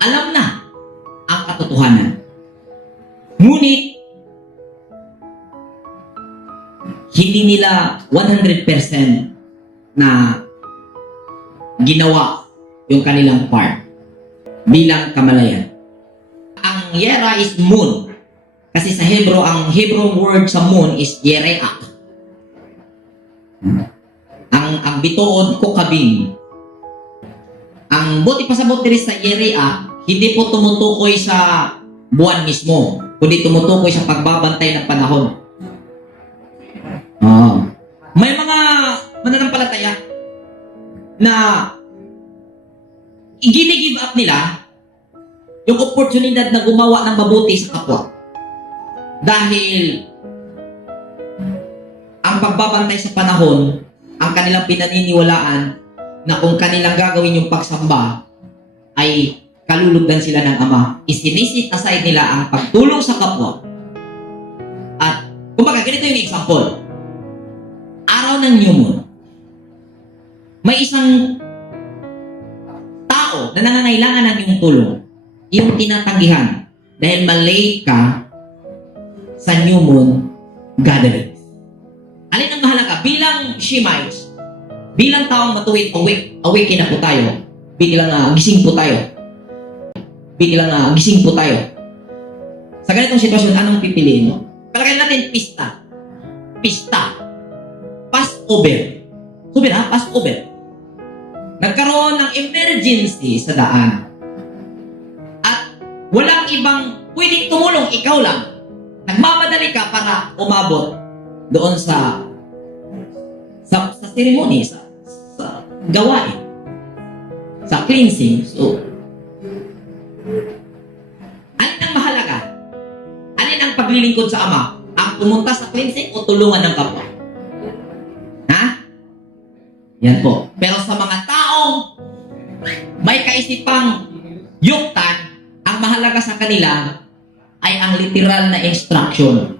alam na ang katotohanan. Ngunit, hindi nila 100% na ginawa yung kanilang part bilang kamalayan. Ang Yera is moon. Kasi sa Hebrew, ang Hebrew word sa moon is Yereah. Ang bituon ko kabing. Ang buti pasabot diri sa Yereah, hindi po tumutukoy sa buwan mismo, kundi tumutukoy sa pagbabantay ng panahon. May mga mananampalataya na i-give up nila yung oportunidad na gumawa ng mabuti sa kapwa. Dahil ang pagbabantay sa panahon, ang kanilang pinaniniwalaan na kung kanilang gagawin yung pagsamba ay kalulugdan sila ng Ama. Isinisit aside nila ang pagtulong sa kapwa. At kumbaga, ganito yung example. Araw ng new moon, may isang tao na nangangailangan ng iyong tulong, iyong tinatanggihan dahil malate ka sa new moon gathering. Alin ang mahalaga? Bilang Shemites, bilang taong matuwid, awake na po tayo, bilang gising po tayo. Gising po tayo. Sa ganitong sitwasyon, anong pipiliin mo? Palagay natin pista. Passover. Passover. Nagkaroon ng emergency sa daan. At walang ibang pwedeng tumulong, ikaw lang. Nagmamadali ka para umabot doon sa ceremony, sa gawain, sa cleansing. So, alin ang mahalaga? Alin ang paglilingkod sa Ama? Ang pumunta sa cleansing o tulungan ng kapwa? Ha? Yan po. Pero sa mga taong may kaisipang yuktan, ang mahalaga sa kanila ay ang literal na instruction.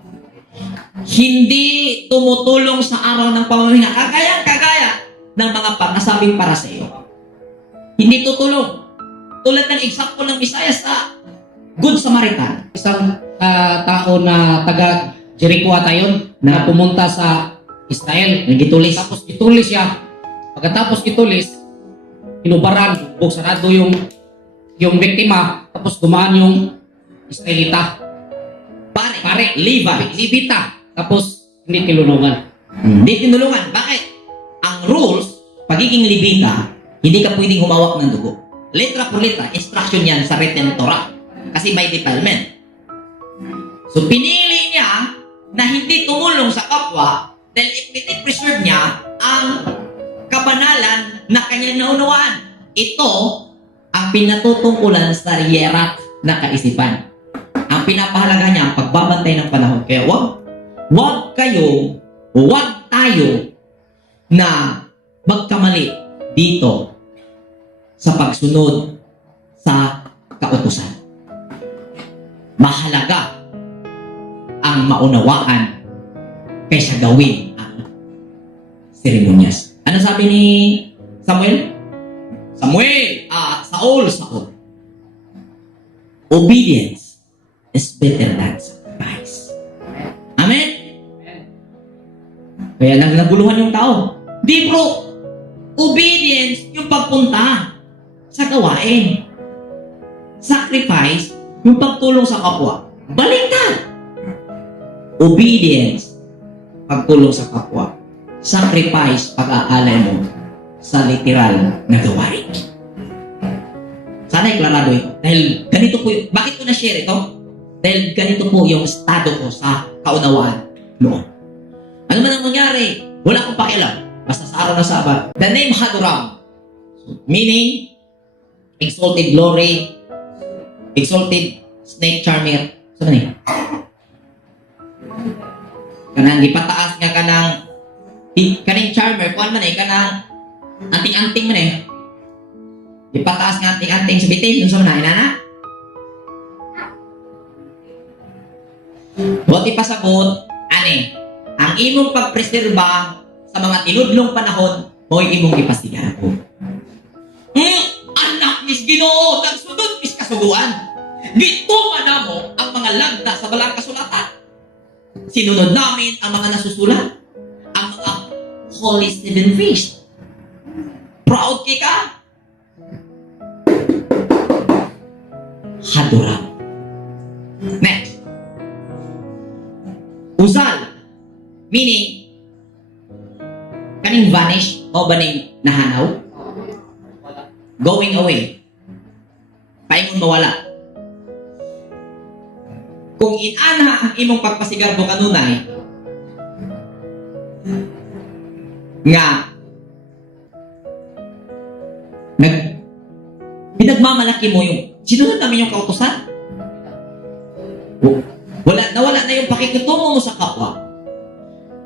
Hindi tumutulong sa araw ng pamamahinga. Kagaya ng mga nasabing para sa iyo. Hindi tutulong. Tulad ng example ng Isaiah sa Good Samaritan. Isang tao na taga Jericho ata yun, na pumunta sa Israel. Nagitulis. Tapos itulis siya. Pagkatapos itulis, inubaran, sarado yung biktima, tapos dumaan yung Israelita. Pare, Levita. Tapos hindi tinulungan. Hindi tinulungan. Bakit? Ang rules, pagiging Levita, hindi ka pwedeng humawak ng dugo. Letra por letra, instruction yan sa written Torah. Kasi may defilement. So, pinili niya na hindi tumulong sa kapwa dahil ipinipreserve niya ang kabanalan na kanyang naunawaan. Ito ang pinatutungkulan sa Yerat na kaisipan. Ang pinapahalaga niya ang pagbabantay ng panahon. Kaya wag tayo na magkamali dito sa pagsunod sa kautusan. Mahalaga ang maunawaan kaysa gawin ang seremonyas. Ano sabi ni Samuel? Saul. Obedience is better than sacrifice. Amen? Kaya naguluhan yung tao. Di bro, obedience yung pagpunta sa gawain. Sacrifice yung pagtulong sa kapwa. Baliktad. Obedience, pagtulong sa kapwa. Sacrifice, pag-aalay mo sa literal na gawain. Sana iklarado ito. Dahil ganito po bakit ko na-share ito? Dahil ganito po yung estado ko sa kaunawaan noon. Ano man ang mangyari, wala akong pakialam. Basta sa araw na Sabat. The name Hadoram, meaning exalted glory, exalted snake charmer. Saan na kanang ipataas nga kaning charmer, kuan man kanang anting-anting man ipataas nga anting-anting sa bitin, yun sa mana, inana? Buat ipasagot, ang imong pagpreserba sa mga tinudlong panahon, mo'y imong ipasigaw. Anak nis Ginoo, nagsunod nis kasugod. kasuluan. Gituman na mo ang mga lagda sa balang kasulatan. Sinunod namin ang mga nasusulat. Ang mga Holy Seven Feast. Proud ka? Hadoram. Next. Uzal. Meaning, kaning vanish o ba ning nahanaw? Going away. Paingon mawala. Kung inana ang imong pagpasigarbo kanunay, nga pinagmamalaki mo yung sinunod namin yung kautusan. Nawala na yung pakikitungo mo sa kapwa.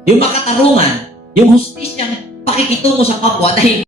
Yung makatarungan, yung hustisya, pakikitungo sa kapwa dahil